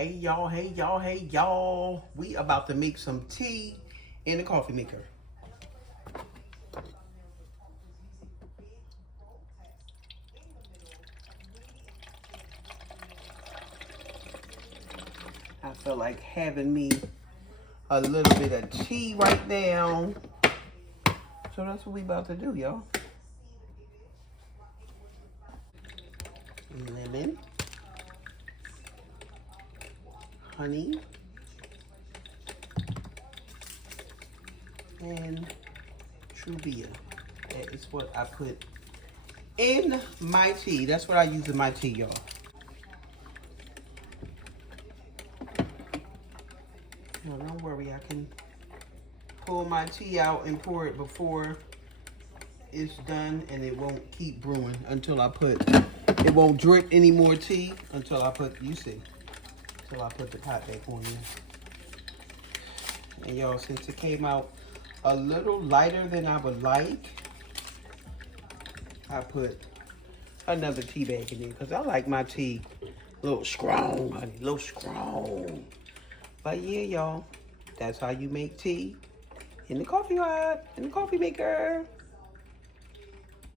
Hey y'all, hey y'all, hey y'all. We about to make some tea in the coffee maker. I feel like having me a little bit of tea right now. So that's what we about to do, y'all. Lemon, honey, and Truvia. That is what I put in my tea. That's what I use in my tea, y'all. No, don't worry, I can pull my tea out and pour it before it's done, and it won't keep brewing until I put, it won't drip any more tea until I put, you see, until I put the pot back on there. And y'all, since it came out a little lighter than I would like, I put another tea bag in there because I like my tea a little strong, honey, a little strong. But yeah, y'all, that's how you make tea in the coffee pot, in the coffee maker.